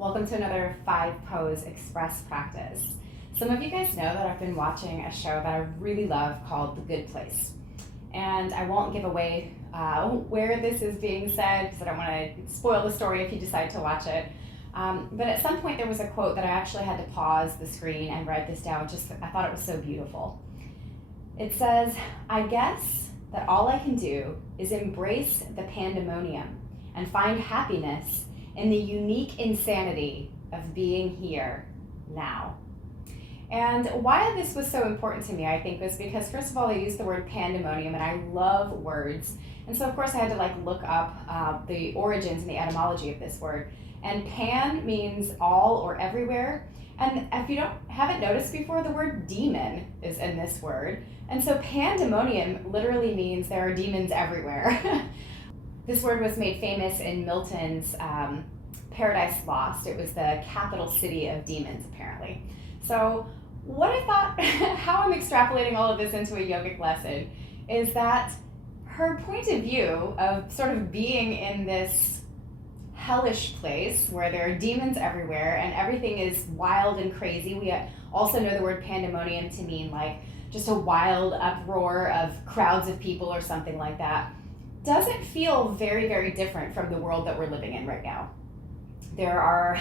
Welcome to another 5-Pose Express practice. Some of you guys know that I've been watching a show that I really love called The Good Place. And I won't give away where this is being said because I don't want to spoil the story if you decide to watch it. But at some point there was a quote that I actually had to pause the screen and write this down. I thought it was so beautiful. It says, "I guess that all I can do is embrace the pandemonium and find happiness in the unique insanity of being here now." And why this was so important to me, I think, was because, first of all, they used the word pandemonium, and I love words. And so, of course, I had to look up the origins and the etymology of this word. And pan means all or everywhere. And if you haven't noticed before, the word demon is in this word. And so pandemonium literally means there are demons everywhere. This word was made famous in Milton's Paradise Lost. It was the capital city of demons, apparently. So what I thought, how I'm extrapolating all of this into a yogic lesson, is that her point of view of sort of being in this hellish place where there are demons everywhere and everything is wild and crazy. We also know the word pandemonium to mean just a wild uproar of crowds of people or something like that. Doesn't feel very, very different from the world that we're living in right now. There are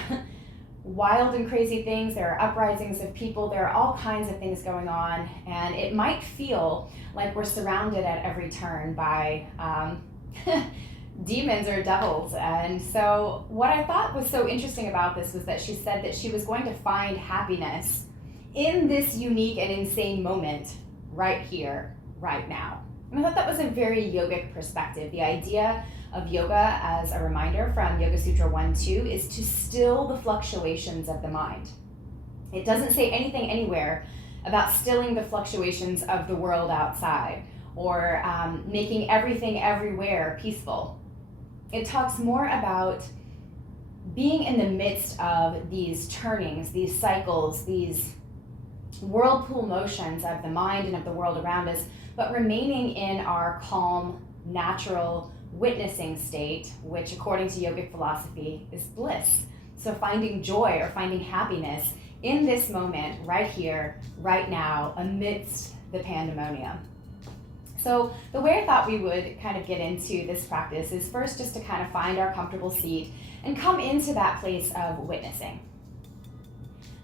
wild and crazy things, there are uprisings of people, there are all kinds of things going on, and it might feel like we're surrounded at every turn by demons or devils. And so what I thought was so interesting about this was that she said that she was going to find happiness in this unique and insane moment right here, right now. And I thought that was a very yogic perspective. The idea of yoga, as a reminder from Yoga Sutra 1-2, is to still the fluctuations of the mind. It doesn't say anything anywhere about stilling the fluctuations of the world outside or making everything everywhere peaceful. It talks more about being in the midst of these turnings, these cycles, these whirlpool motions of the mind and of the world around us, but remaining in our calm, natural, witnessing state, which according to yogic philosophy is bliss. So finding joy or finding happiness in this moment, right here, right now, amidst the pandemonium. So the way I thought we would kind of get into this practice is first just to kind of find our comfortable seat and come into that place of witnessing.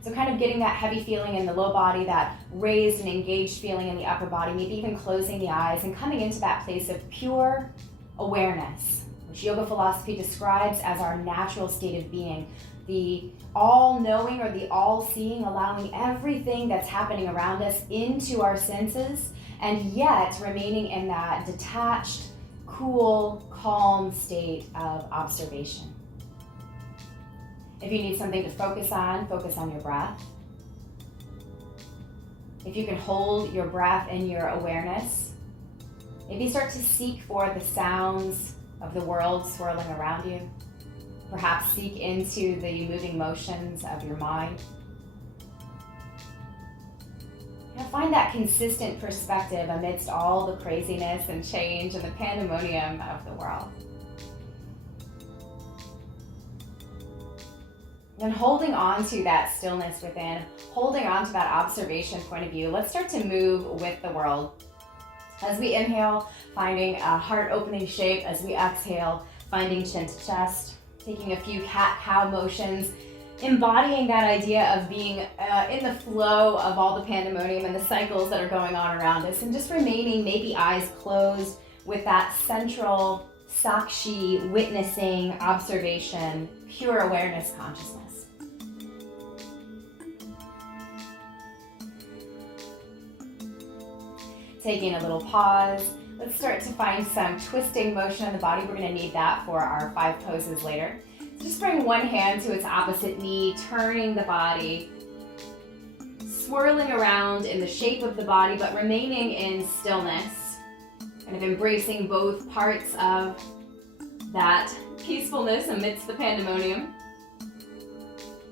So kind of getting that heavy feeling in the low body, that raised and engaged feeling in the upper body, maybe even closing the eyes and coming into that place of pure awareness, which yoga philosophy describes as our natural state of being, the all-knowing or the all-seeing, allowing everything that's happening around us into our senses, and yet remaining in that detached, cool, calm state of observation. If you need something to focus on your breath. If you can hold your breath in your awareness, maybe start to seek for the sounds of the world swirling around you. Perhaps seek into the moving motions of your mind. Find that consistent perspective amidst all the craziness and change and the pandemonium of the world. And holding on to that stillness within, holding on to that observation point of view, let's start to move with the world. As we inhale, finding a heart-opening shape. As we exhale, finding chin to chest, taking a few cat-cow motions, embodying that idea of being in the flow of all the pandemonium and the cycles that are going on around us, and just remaining maybe eyes closed with that central sakshi, witnessing, observation, pure awareness consciousness. Taking a little pause, let's start to find some twisting motion in the body. We're going to need that for our 5 poses later. Just bring one hand to its opposite knee, turning the body, swirling around in the shape of the body, but remaining in stillness, kind of embracing both parts of that peacefulness amidst the pandemonium.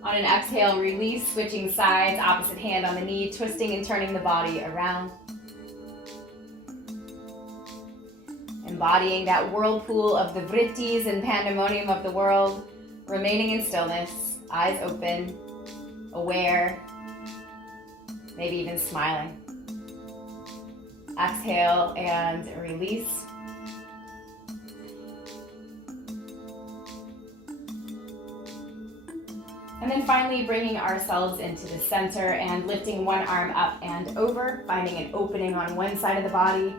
On an exhale, release, switching sides, opposite hand on the knee, twisting and turning the body around. Embodying that whirlpool of the vrittis and pandemonium of the world, Remaining in stillness, eyes open, aware, maybe even smiling. Exhale and release. And then finally bringing ourselves into the center and lifting one arm up and over, finding an opening on one side of the body,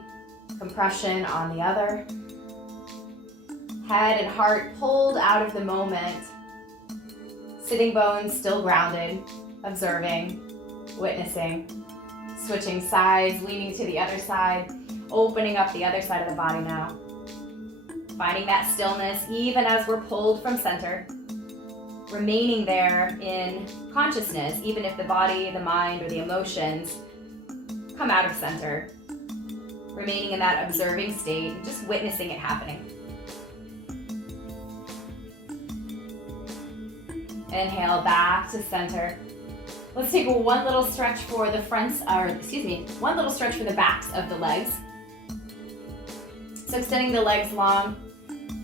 compression on the other. Head and heart pulled out of the moment. Sitting bones still grounded, observing, witnessing. Switching sides, leaning to the other side, opening up the other side of the body now. Finding that stillness even as we're pulled from center. Remaining there in consciousness, even if the body, the mind, or the emotions come out of center. Remaining in that observing state, just witnessing it happening. Inhale back to center. Let's take one little stretch for the one little stretch for the backs of the legs. So extending the legs long,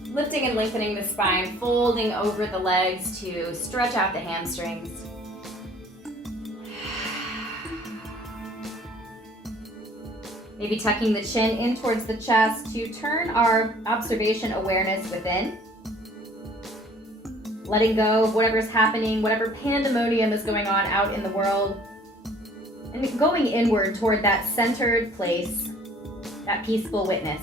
lifting and lengthening the spine, folding over the legs to stretch out the hamstrings. Maybe tucking the chin in towards the chest to turn our observation awareness within. Letting go of whatever's happening, whatever pandemonium is going on out in the world. And going inward toward that centered place, that peaceful witness.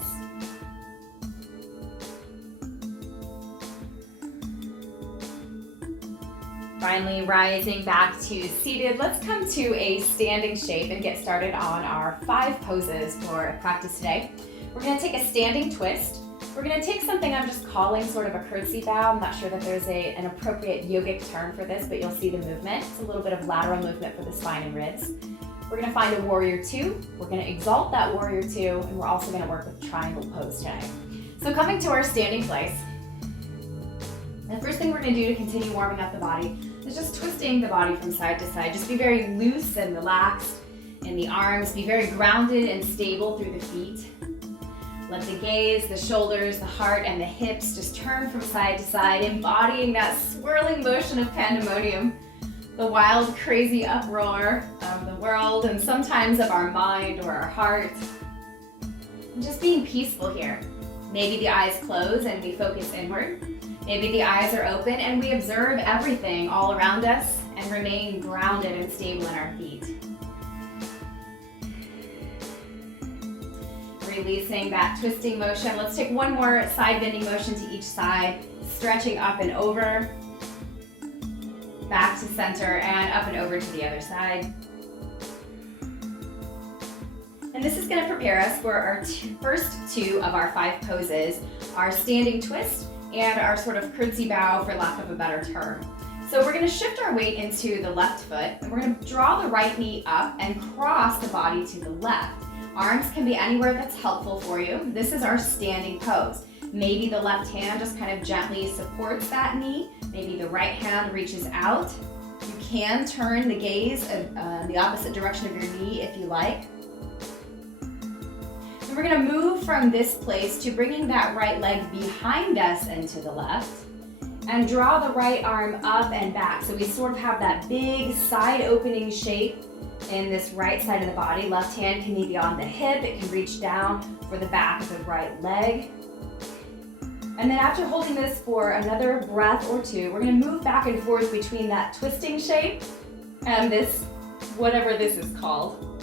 Finally, rising back to seated. Let's come to a standing shape and get started on our 5 poses for practice today. We're going to take a standing twist. We're going to take something I'm just calling sort of a curtsy bow. I'm not sure that there's an appropriate yogic term for this, but you'll see the movement. It's a little bit of lateral movement for the spine and ribs. We're going to find a warrior 2. We're going to exalt that warrior 2, and we're also going to work with triangle pose today. So coming to our standing place, the first thing we're going to do to continue warming up the body is just twisting the body from side to side. Just be very loose and relaxed in the arms. Be very grounded and stable through the feet. Let the gaze, the shoulders, the heart, and the hips just turn from side to side, embodying that swirling motion of pandemonium, the wild, crazy uproar of the world and sometimes of our mind or our heart. And just being peaceful here. Maybe the eyes close and we focus inward. Maybe the eyes are open and we observe everything all around us and remain grounded and stable in our feet. Releasing that twisting motion. Let's take one more side bending motion to each side, stretching up and over, back to center, and up and over to the other side. And this is going to prepare us for our first 2 of our 5 poses, our standing twist and our sort of curtsy bow, for lack of a better term. So we're going to shift our weight into the left foot, and we're going to draw the right knee up and cross the body to the left. Arms can be anywhere that's helpful for you. This is our standing pose. Maybe the left hand just kind of gently supports that knee. Maybe the right hand reaches out. You can turn the gaze the opposite direction of your knee if you like. And we're going to move from this place to bringing that right leg behind us and to the left. And draw the right arm up and back. So we sort of have that big side opening shape in this right side of the body. Left hand can be on the hip. It can reach down for the back of the right leg. And then after holding this for another breath or 2, we're going to move back and forth between that twisting shape and this, whatever this is called.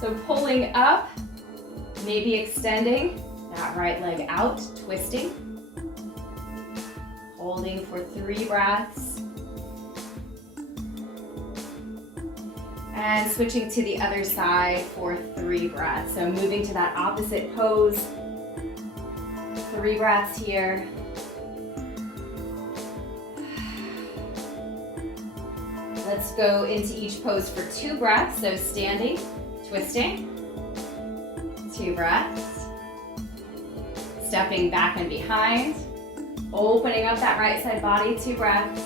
So pulling up, maybe extending that right leg out, twisting. Holding for 3 breaths. And switching to the other side for 3 breaths. So moving to that opposite pose. 3 breaths here. Let's go into each pose for 2 breaths. So standing, twisting, 2 breaths. Stepping back and behind. Opening up that right side body, 2 breaths.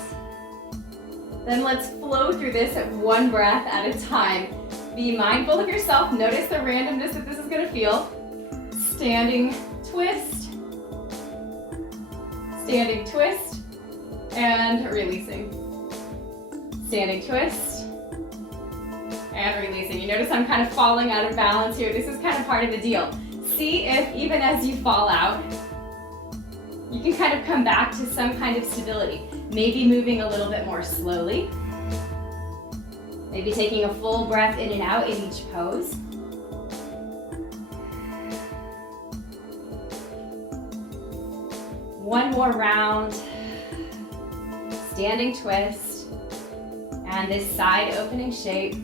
Then let's flow through this at 1 breath at a time. Be mindful of yourself. Notice the randomness that this is going to feel. Standing twist. Standing twist. and releasing. Standing twist and releasing. You notice I'm kind of falling out of balance here. This is kind of part of the deal. See if even as you fall out, you can kind of come back to some kind of stability. Maybe moving a little bit more slowly. Maybe taking a full breath in and out in each pose. One more round. Standing twist. And this side opening shape.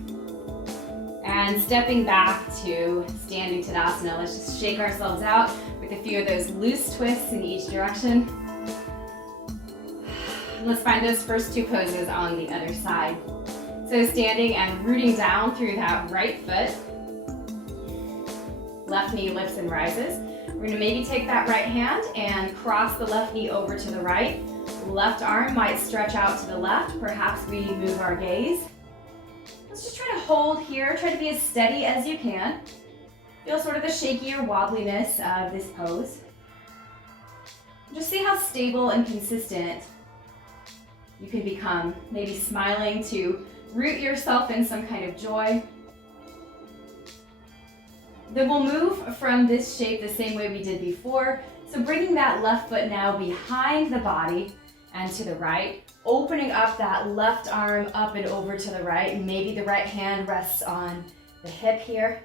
And stepping back to standing Tadasana. Let's just shake ourselves out with a few of those loose twists in each direction. Let's find those first two poses on the other side. So standing and rooting down through that right foot. Left knee lifts and rises. We're gonna maybe take that right hand and cross the left knee over to the right. Left arm might stretch out to the left. Perhaps we move our gaze. Let's just try to hold here. Try to be as steady as you can. Feel sort of the shaky or wobbliness of this pose. Just see how stable and consistent you can become. Maybe smiling to root yourself in some kind of joy. Then we'll move from this shape the same way we did before. So bringing that left foot now behind the body and to the right, opening up that left arm up and over to the right, and maybe the right hand rests on the hip here.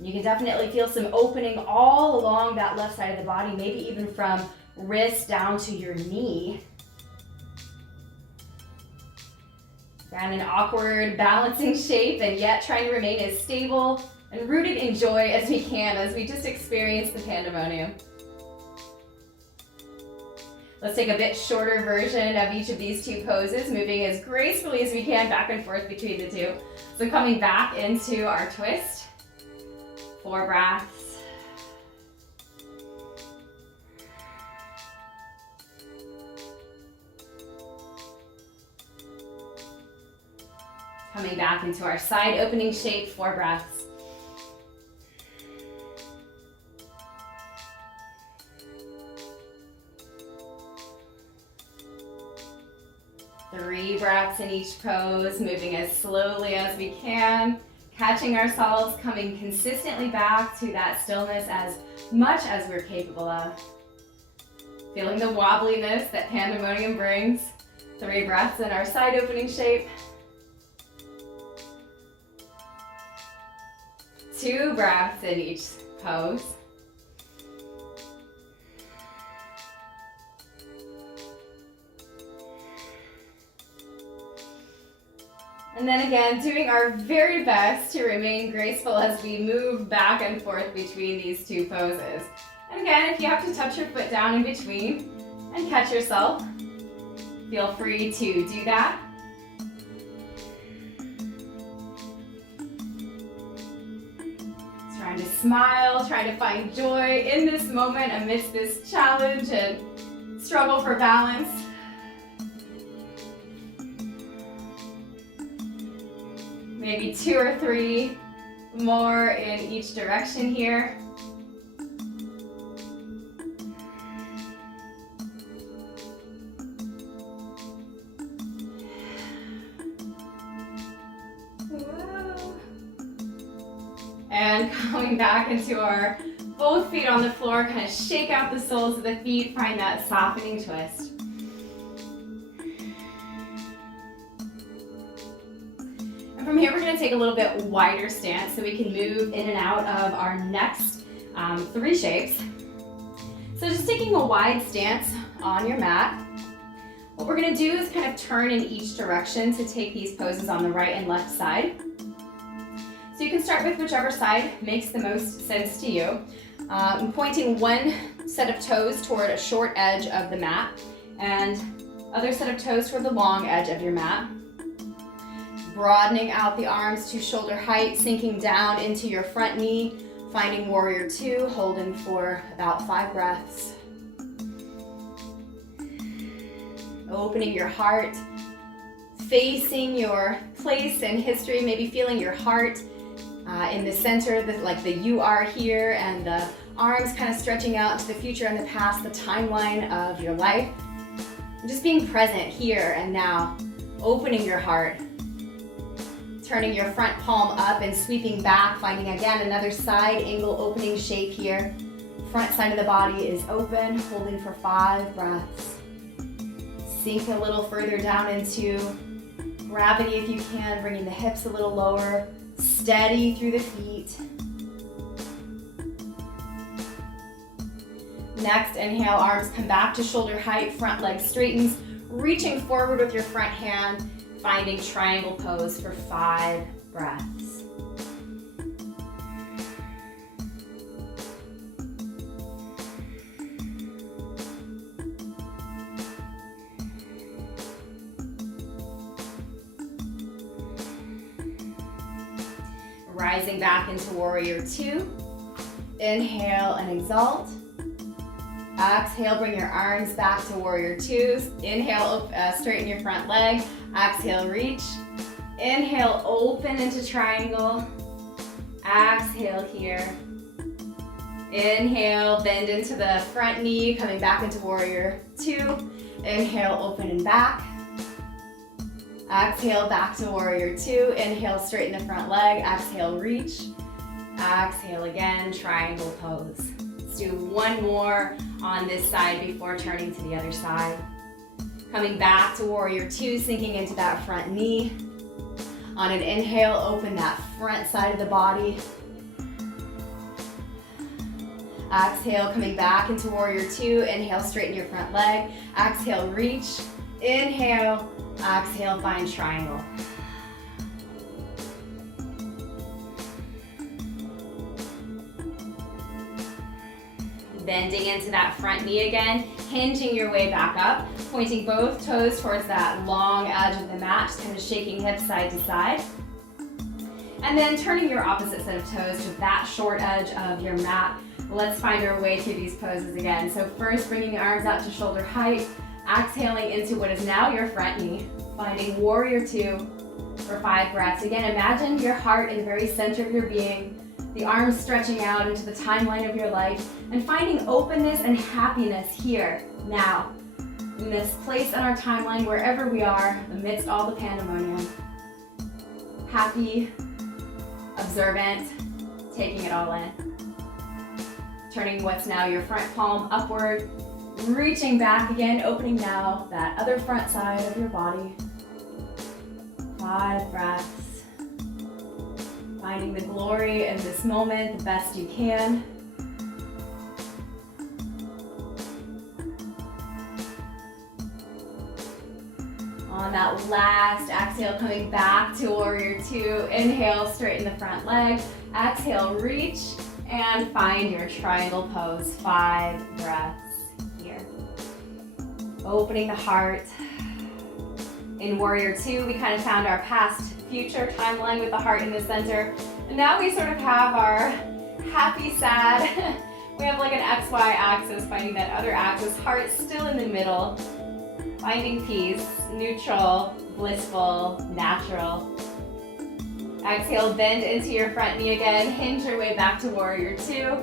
You can definitely feel some opening all along that left side of the body, maybe even from wrist down to your knee. And an awkward balancing shape, and yet trying to remain as stable and rooted in joy as we can as we just experience the Pandemonium. Let's take a bit shorter version of each of these two poses, moving as gracefully as we can back and forth between the two. So coming back into our twist, 4 breaths. Coming back into our side opening shape, 4 breaths. Three breaths in each pose, moving as slowly as we can, catching ourselves, coming consistently back to that stillness as much as we're capable of. Feeling the wobbliness that Pandemonium brings. 3 breaths in our side opening shape. 2 breaths in each pose. And then again, doing our very best to remain graceful as we move back and forth between these two poses. And again, if you have to touch your foot down in between and catch yourself, feel free to do that. Trying to smile, trying to find joy in this moment amidst this challenge and struggle for balance. Maybe 2 or 3 more in each direction here. Whoa. And coming back into our both feet on the floor, kind of shake out the soles of the feet, find that softening twist. From here, we're going to take a little bit wider stance so we can move in and out of our next 3 shapes. So just taking a wide stance on your mat. What we're going to do is kind of turn in each direction to take these poses on the right and left side. So you can start with whichever side makes the most sense to you. Pointing one set of toes toward a short edge of the mat and other set of toes toward the long edge of your mat. Broadening out the arms to shoulder height, sinking down into your front knee, finding warrior 2, holding for about 5 breaths. Opening your heart, facing your place and history, maybe feeling your heart in the center, like the you are here, and the arms kind of stretching out to the future and the past, the timeline of your life. Just being present here and now, opening your heart, turning your front palm up and sweeping back, finding again another side angle opening shape here. Front side of the body is open, holding for 5 breaths. Sink a little further down into gravity if you can, bringing the hips a little lower, steady through the feet. Next, inhale, arms come back to shoulder height, front leg straightens, reaching forward with your front hand, finding triangle pose for 5 breaths. Rising back into warrior 2. Inhale and exalt. Exhale, bring your arms back to warrior 2. Inhale, straighten your front leg. Exhale, reach. Inhale, open into triangle. Exhale here. Inhale, bend into the front knee, coming back into warrior 2. Inhale, open and back. Exhale, back to warrior 2. Inhale, straighten the front leg. Exhale, reach. Exhale again, triangle pose. Let's do one more on this side before turning to the other side. Coming back to warrior 2, sinking into that front knee. On an inhale, open that front side of the body. Exhale, coming back into warrior 2. Inhale, straighten your front leg. Exhale, reach. Inhale, exhale, find triangle. Bending into that front knee again, hinging your way back up, pointing both toes towards that long edge of the mat, just kind of shaking hips side to side. And then turning your opposite set of toes to that short edge of your mat. Let's find our way through these poses again. So first, bringing the arms out to shoulder height, exhaling into what is now your front knee, finding warrior 2 for 5 breaths. Again, imagine your heart in the very center of your being, the arms stretching out into the timeline of your life, and finding openness and happiness here, now, in this place on our timeline, wherever we are, amidst all the pandemonium. Happy, observant, taking it all in. Turning what's now your front palm upward, reaching back again, opening now that other front side of your body. 5 breaths. Finding the glory in this moment the best you can. On that last exhale, coming back to warrior 2. Inhale, straighten the front leg. Exhale, reach, and find your triangle pose. 5 breaths here. Opening the heart. In warrior 2, we kind of found our past future timeline with the heart in the center. And now we sort of have our happy, sad. We have like an XY axis, finding that other axis, heart still in the middle. Finding peace, neutral, blissful, natural. Exhale, bend into your front knee again. Hinge your way back to warrior 2.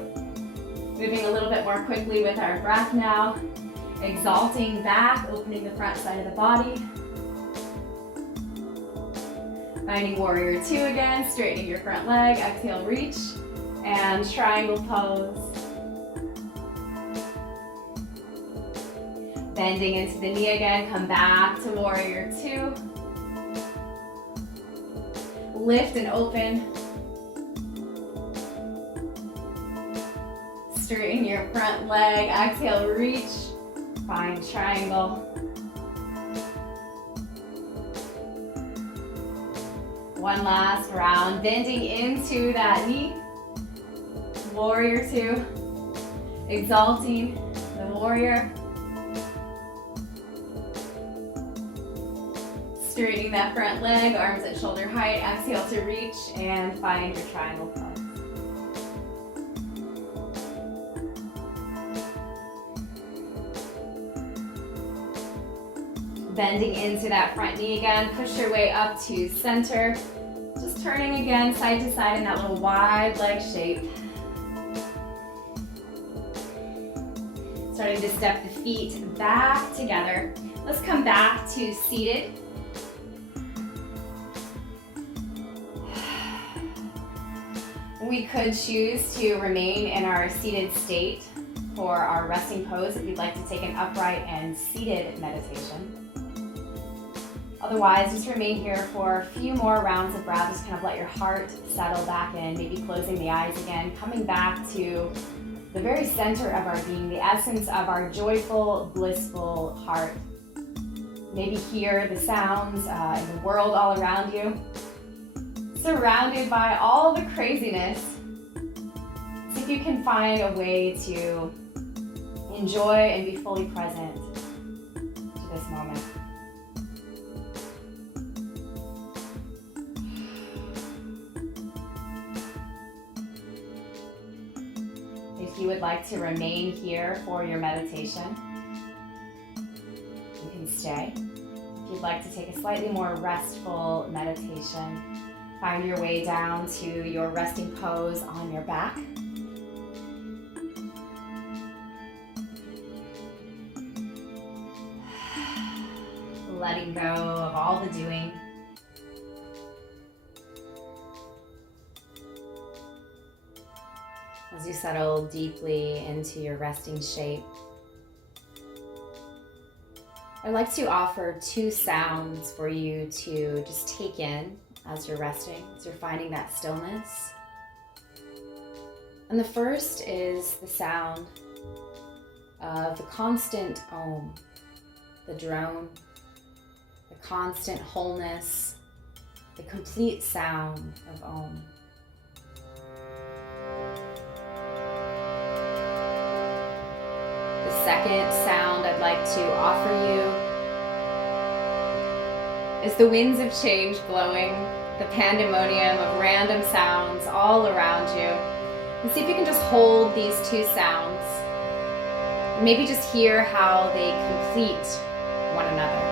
Moving a little bit more quickly with our breath now. Exalting back, opening the front side of the body. Finding warrior 2 again, straightening your front leg. Exhale, reach, and triangle pose. Bending into the knee again, come back to warrior 2. Lift and open. Straighten your front leg. Exhale, reach, find triangle. One last round, bending into that knee. Warrior 2. Exalting the warrior. Straightening that front leg, arms at shoulder height. Exhale to reach and find your triangle pose. Bending into that front knee again, push your way up to center. Just turning again side to side in that little wide leg shape. Starting to step the feet back together. Let's come back to seated. We could choose to remain in our seated state for our resting pose if you'd like to take an upright and seated meditation. Otherwise, just remain here for a few more rounds of breath. Just kind of let your heart settle back in, maybe closing the eyes again, coming back to the very center of our being, the essence of our joyful, blissful heart. Maybe hear the sounds in the world all around you, surrounded by all the craziness. See if you can find a way to enjoy and be fully present to this moment. If you would like to remain here for your meditation, you can stay. If you'd like to take a slightly more restful meditation, find your way down to your resting pose on your back. Letting go of all the doing. As you settle deeply into your resting shape, I'd like to offer 2 sounds for you to just take in as you're resting, as you're finding that stillness. And the first is the sound of the constant Om, the drone, the constant wholeness, the complete sound of Om. The second sound I'd like to offer you is the winds of change blowing, the pandemonium of random sounds all around you. And see if you can just hold these 2 sounds. And maybe just hear how they complete one another.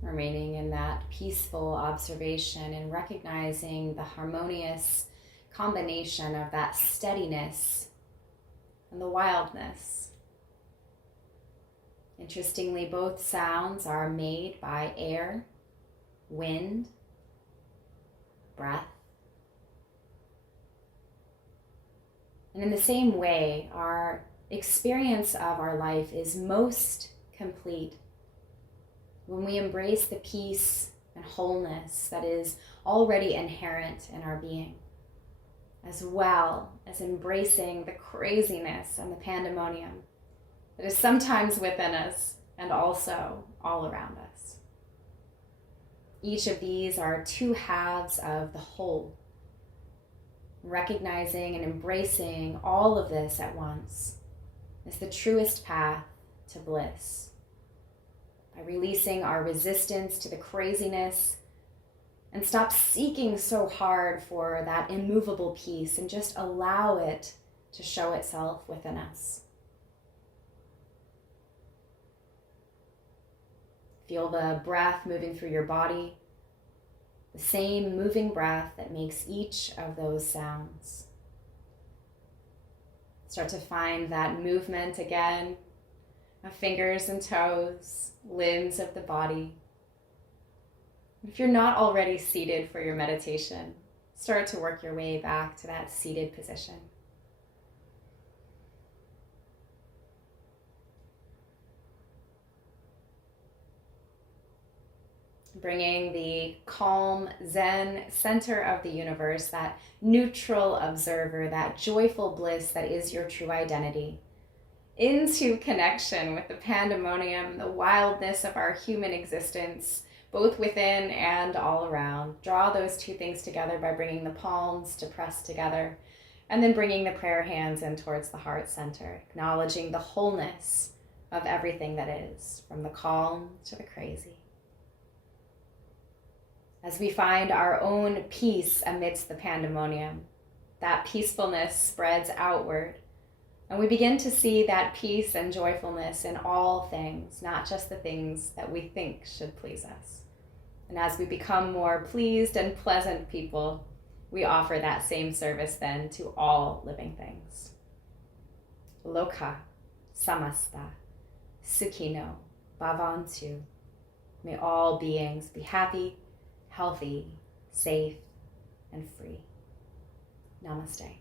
Remaining in that peaceful observation and recognizing the harmonious combination of that steadiness and the wildness. Interestingly, both sounds are made by air, wind, breath. And in the same way, our experience of our life is most complete when we embrace the peace and wholeness that is already inherent in our being, as well as embracing the craziness and the pandemonium that is sometimes within us and also all around us. Each of these are 2 halves of the whole. Recognizing and embracing all of this at once is the truest path to bliss. by releasing our resistance to the craziness, and stop seeking so hard for that immovable peace and just allow it to show itself within us. Feel the breath moving through your body, the same moving breath that makes each of those sounds. Start to find that movement again of fingers and toes, limbs of the body. If you're not already seated for your meditation, start to work your way back to that seated position. Bringing the calm, zen center of the universe, that neutral observer, that joyful bliss that is your true identity, into connection with the pandemonium, the wildness of our human existence, both within and all around. Draw those two things together by bringing the palms to press together, and then bringing the prayer hands in towards the heart center, acknowledging the wholeness of everything that is, from the calm to the crazy. As we find our own peace amidst the pandemonium, that peacefulness spreads outward, and we begin to see that peace and joyfulness in all things, not just the things that we think should please us. And as we become more pleased and pleasant people, we offer that same service then to all living things. Lokha samasta sukhino bhavantu. May all beings be happy, healthy, safe, and free. Namaste.